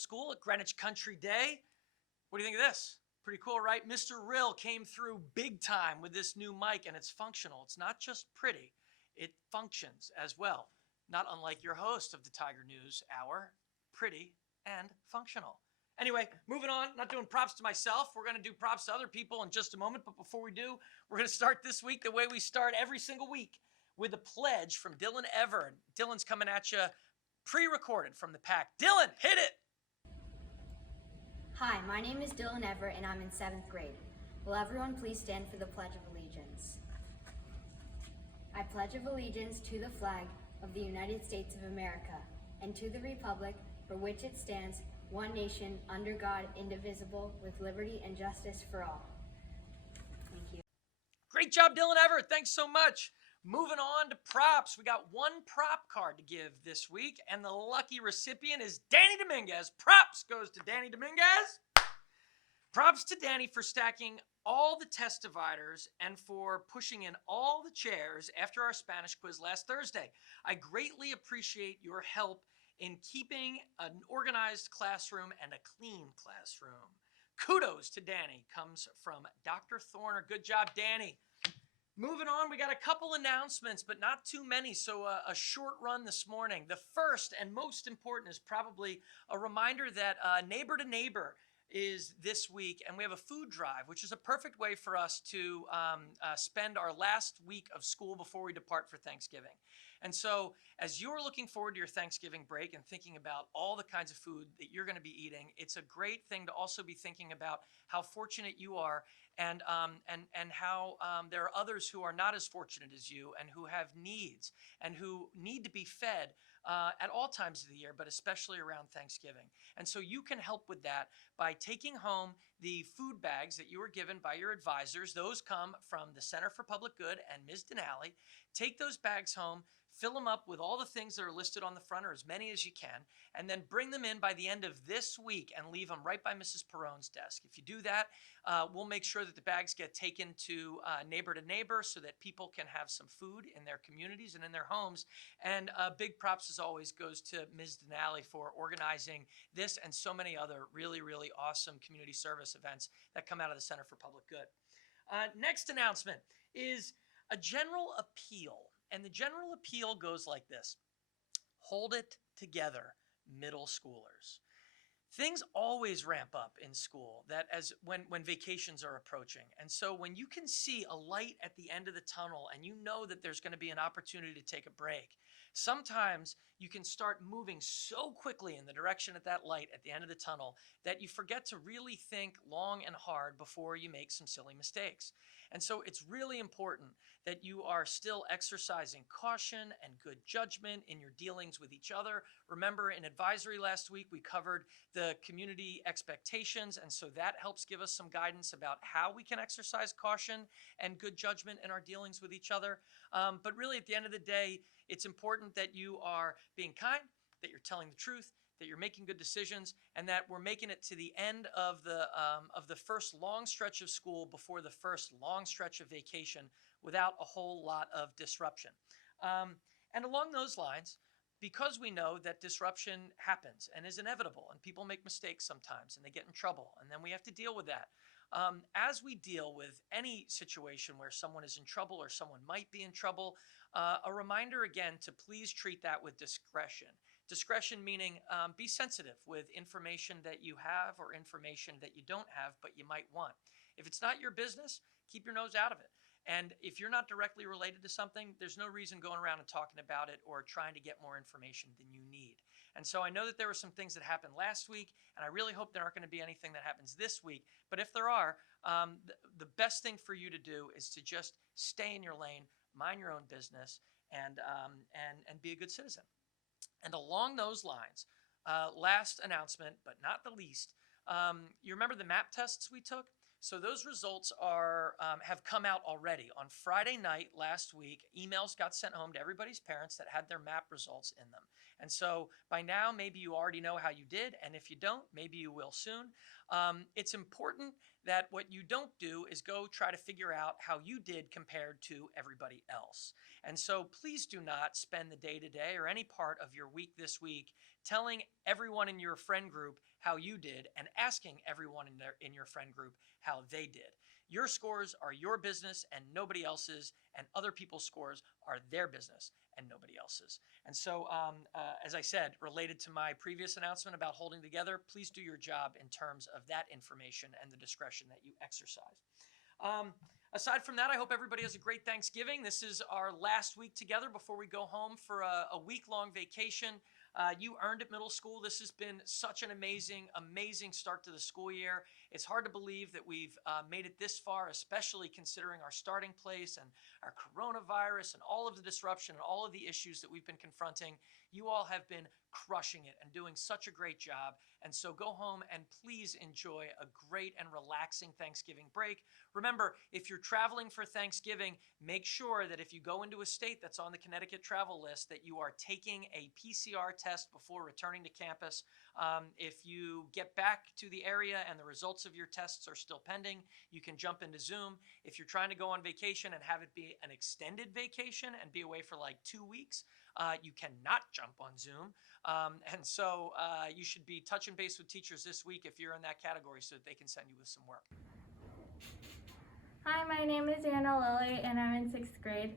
school at Greenwich Country Day. What do you think of this? Pretty cool, right? Mr. Rill came through big time with this new mic, and it's functional. It's not just pretty, it functions as well. Not unlike your host of the Tiger News Hour, pretty and functional. Anyway, moving on, not doing props to myself. We're going to do props to other people in just a moment. But before we do, we're going to start this week the way we start every single week with a pledge from Dylan Ever. Dylan's coming at you pre-recorded from the pack. Dylan, hit it. Hi, my name is Dylan Everett and I'm in 7th grade. Will everyone please stand for the Pledge of Allegiance? I pledge of allegiance to the flag of the United States of America and to the republic for which it stands, one nation, under God, indivisible, with liberty and justice for all. Thank you. Great job, Dylan Everett. Thanks so much. Moving on to props. We got one prop card to give this week, and the lucky recipient is Danny Dominguez. Props goes to Danny Dominguez. Props to Danny for stacking all the test dividers and for pushing in all the chairs after our Spanish quiz last Thursday. I greatly appreciate your help in keeping an organized classroom and a clean classroom. Kudos to Danny comes from Dr. Thorner. Good job, Danny. Moving on, we got a couple announcements, but not too many, so a short run this morning. The first and most important is probably a reminder that Neighbor to Neighbor is this week, and we have a food drive, which is a perfect way for us to spend our last week of school before we depart for Thanksgiving. And so as you're looking forward to your Thanksgiving break and thinking about all the kinds of food that you're going to be eating, it's a great thing to also be thinking about how fortunate you are and how there are others who are not as fortunate as you and who have needs and who need to be fed at all times of the year, but especially around Thanksgiving. And so you can help with that by taking home the food bags that you were given by your advisors. Those come from the Center for Public Good and Ms. Denali. Take those bags home, fill them up with all the things that are listed on the front, or as many as you can, and then bring them in by the end of this week and leave them right by Mrs. Perrone's desk. If you do that, we'll make sure that the bags get taken to Neighbor to Neighbor so that people can have some food in their communities and in their homes. And big props, as always, goes to Ms. Denali for organizing this and so many other really, really awesome community service events that come out of the Center for Public Good. Next announcement is a general appeal. And the general appeal goes like this: hold it together, middle schoolers. Things always ramp up in school when vacations are approaching. And so when you can see a light at the end of the tunnel and you know that there's going to be an opportunity to take a break, sometimes you can start moving so quickly in the direction of that light at the end of the tunnel that you forget to really think long and hard before you make some silly mistakes. And so it's really important that you are still exercising caution and good judgment in your dealings with each other. Remember, in advisory last week, we covered the community expectations, and so that helps give us some guidance about how we can exercise caution and good judgment in our dealings with each other. But really, at the end of the day, it's important that you are being kind, that you're telling the truth, that you're making good decisions, and that we're making it to the end of the first long stretch of school before the first long stretch of vacation without a whole lot of disruption. And along those lines, because we know that disruption happens and is inevitable, and people make mistakes sometimes and they get in trouble, and then we have to deal with that. As we deal with any situation where someone is in trouble or someone might be in trouble, a reminder again to please treat that with discretion. Discretion meaning be sensitive with information that you have or information that you don't have but you might want. If it's not your business, keep your nose out of it. And if you're not directly related to something, there's no reason going around and talking about it or trying to get more information than you need. And so I know that there were some things that happened last week, and I really hope there aren't going to be anything that happens this week. But if there are, the best thing for you to do is to just stay in your lane, mind your own business, and be a good citizen. And along those lines, last announcement, but not the least, you remember the MAP tests we took? So those results have come out already. On Friday night last week, emails got sent home to everybody's parents that had their MAP results in them. And so by now, maybe you already know how you did. And if you don't, maybe you will soon. It's important that what you don't do is go try to figure out how you did compared to everybody else. And so please do not spend the day today or any part of your week this week telling everyone in your friend group how you did, and asking everyone in your friend group how they did. Your scores are your business and nobody else's, and other people's scores are their business and nobody else's. And so, as I said, related to my previous announcement about holding together, please do your job in terms of that information and the discretion that you exercise. Aside from that, I hope everybody has a great Thanksgiving. This is our last week together before we go home for a week-long vacation. You earned it, middle school. This has been such an amazing start to the school year. It's hard to believe that we've made it this far, especially considering our starting place and our coronavirus and all of the disruption and all of the issues that we've been confronting. You all have been crushing it and doing such a great job. And so go home and please enjoy a great and relaxing Thanksgiving break. Remember, if you're traveling for Thanksgiving, make sure that if you go into a state that's on the Connecticut travel list, that you are taking a PCR test before returning to campus. If you get back to the area and the results of your tests are still pending, you can jump into Zoom. If you're trying to go on vacation and have it be an extended vacation and be away for like 2 weeks, you cannot jump on Zoom. And so you should be touching base with teachers this week if you're in that category so that they can send you with some work. Hi, my name is Anna Lilly and I'm in 6th grade.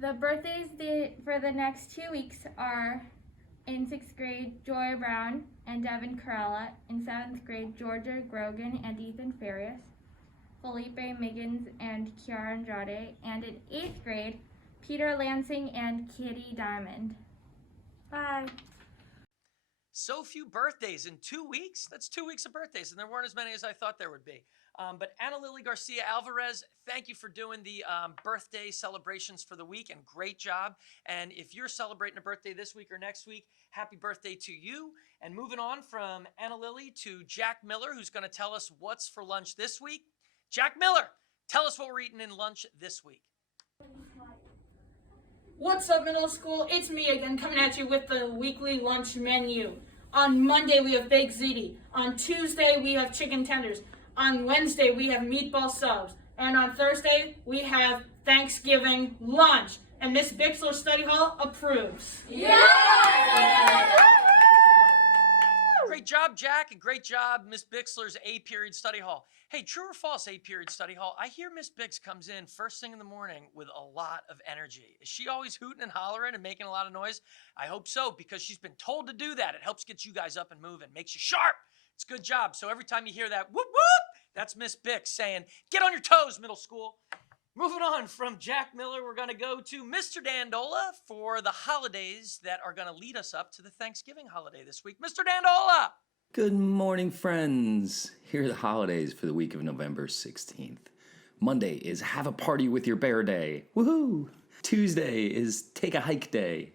The birthdays for the next 2 weeks are in 6th grade, Joy Brown and Devin Corella. In 7th grade, Georgia Grogan and Ethan Farias. Felipe Miggins and Kiara Andrade. And in 8th grade, Peter Lansing and Kitty Diamond. Bye. So few birthdays in 2 weeks? That's 2 weeks of birthdays, and there weren't as many as I thought there would be. But Ana Lily Garcia Alvarez, thank you for doing the birthday celebrations for the week, and great job. And if you're celebrating a birthday this week or next week, happy birthday to you. And moving on from Ana Lily to Jack Miller, who's going to tell us what's for lunch this week. Jack Miller, tell us what we're eating in lunch this week. What's up, middle school? It's me again, coming at you with the weekly lunch menu. On Monday, we have baked ziti. On Tuesday, we have chicken tenders. On Wednesday, we have meatball subs. And on Thursday, we have Thanksgiving lunch. And Miss Bixler Study Hall approves. Yeah! Great job, Jack, and great job, Miss Bixler's A-period study hall. Hey, true or false, A-period study hall? I hear Miss Bix comes in first thing in the morning with a lot of energy. Is she always hooting and hollering and making a lot of noise? I hope so, because she's been told to do that. It helps get you guys up and moving, makes you sharp. It's a good job. So every time you hear that whoop whoop, that's Miss Bix saying, get on your toes, middle school. Moving on from Jack Miller, we're going to go to Mr. Dandola for the holidays that are going to lead us up to the Thanksgiving holiday this week. Mr. Dandola! Good morning, friends. Here are the holidays for the week of November 16th. Monday is Have a Party with Your Bear Day. Woohoo! Tuesday is Take a Hike Day.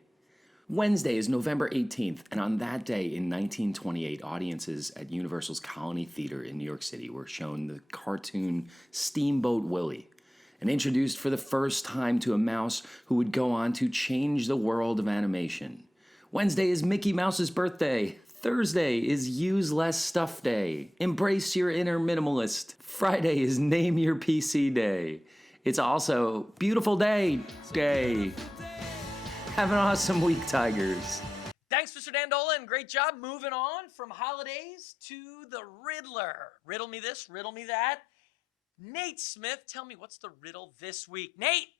Wednesday is November 18th, and on that day in 1928, audiences at Universal's Colony Theater in New York City were shown the cartoon Steamboat Willie, and introduced for the first time to a mouse who would go on to change the world of animation. Wednesday is Mickey Mouse's birthday. Thursday is Use Less Stuff Day. Embrace your inner minimalist. Friday is Name Your PC Day. It's also Beautiful Day. Have an awesome week, Tigers. Thanks, Mr. Dandola, and great job. Moving on from holidays to the Riddler. Riddle me this, riddle me that. Nate Smith, tell me what's the riddle this week. Nate!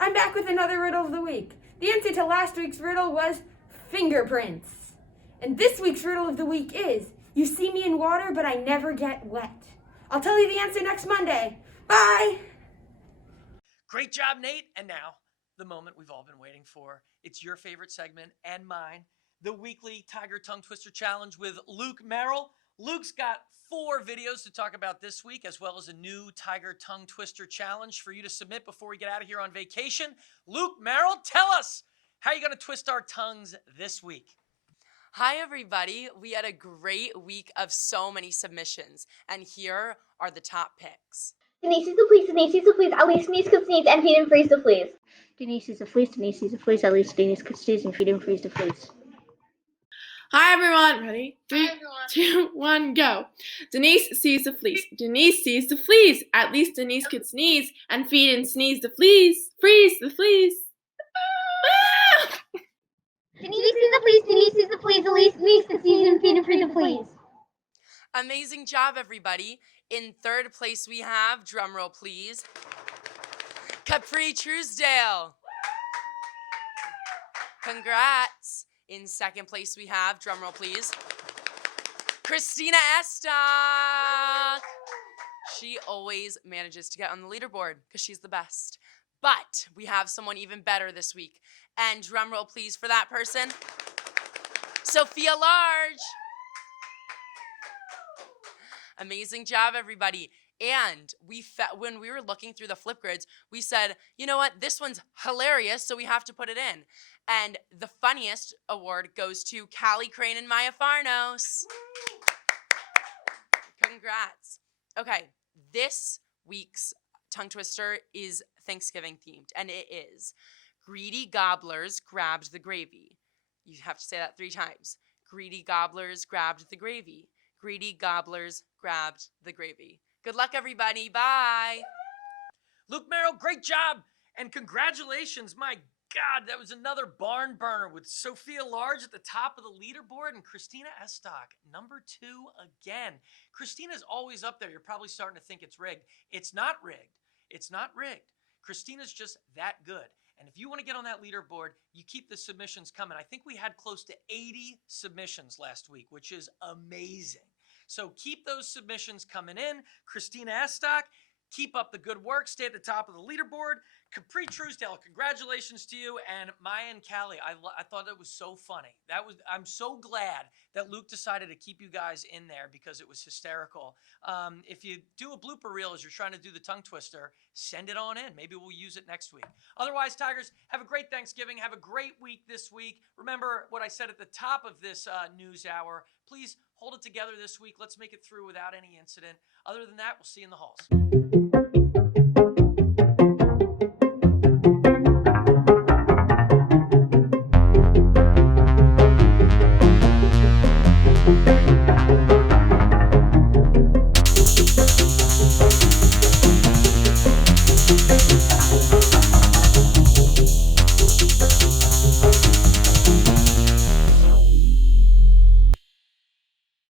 I'm back with another riddle of the week. The answer to last week's riddle was fingerprints. And this week's riddle of the week is, you see me in water, but I never get wet. I'll tell you the answer next Monday. Bye! Great job, Nate. And now, the moment we've all been waiting for. It's your favorite segment and mine, the weekly Tiger Tongue Twister Challenge with Luke Merrill. Luke's got 4 videos to talk about this week, as well as a new Tiger Tongue Twister Challenge for you to submit before we get out of here on vacation. Luke Merrill, tell us, how are you going to twist our tongues this week? Hi, everybody. We had a great week of so many submissions, and here are the top picks. Denise sees a fleece, Denise sees a fleece, at least Denise could sneeze and feed and freeze the fleece. Denise sees a fleece, Denise sees a fleece, at least Denise could sneeze and feed and freeze the fleece. Hi everyone, ready? 3, 2, 1, go. Denise sees the fleece. Denise sees the fleece. At least Denise could sneeze and feed and sneeze the fleece. Freeze the fleece. Denise sees the fleas, Denise sees the fleas, Elise, Denise could sneeze and feed and free the fleas. Amazing job, everybody. In third place, we have, drumroll please, Capri Truesdale. Congrats. In second place, we have, drumroll please, Christina Estock. She always manages to get on the leaderboard because she's the best. But we have someone even better this week. And drumroll please for that person, Sophia Large. Amazing job, everybody. And when we were looking through the flip grids, we said, you know what, this one's hilarious, so we have to put it in. And the funniest award goes to Callie Crane and Maya Farnos. Congrats. Okay, this week's tongue twister is Thanksgiving themed, and it is greedy gobblers grabbed the gravy. You have to say that 3 times. Greedy gobblers grabbed the gravy. Greedy gobblers grabbed the gravy. Good luck, everybody. Bye. Luke Merrill, great job. And congratulations. My God, that was another barn burner with Sophia Large at the top of the leaderboard and Christina Estock, number 2 again. Christina's always up there. You're probably starting to think it's rigged. It's not rigged. It's not rigged. Christina's just that good. And if you want to get on that leaderboard, you keep the submissions coming. I think we had close to 80 submissions last week, which is amazing. So keep those submissions coming in. Christina Estock, keep up the good work. Stay at the top of the leaderboard. Capri Truesdale, congratulations to you. And Maya and Callie, I thought it was so funny. I'm so glad that Luke decided to keep you guys in there because it was hysterical. If you do a blooper reel as you're trying to do the tongue twister, send it on in. Maybe we'll use it next week. Otherwise, Tigers, have a great Thanksgiving. Have a great week this week. Remember what I said at the top of this news hour. Please hold it together this week. Let's make it through without any incident. Other than that, we'll see you in the halls.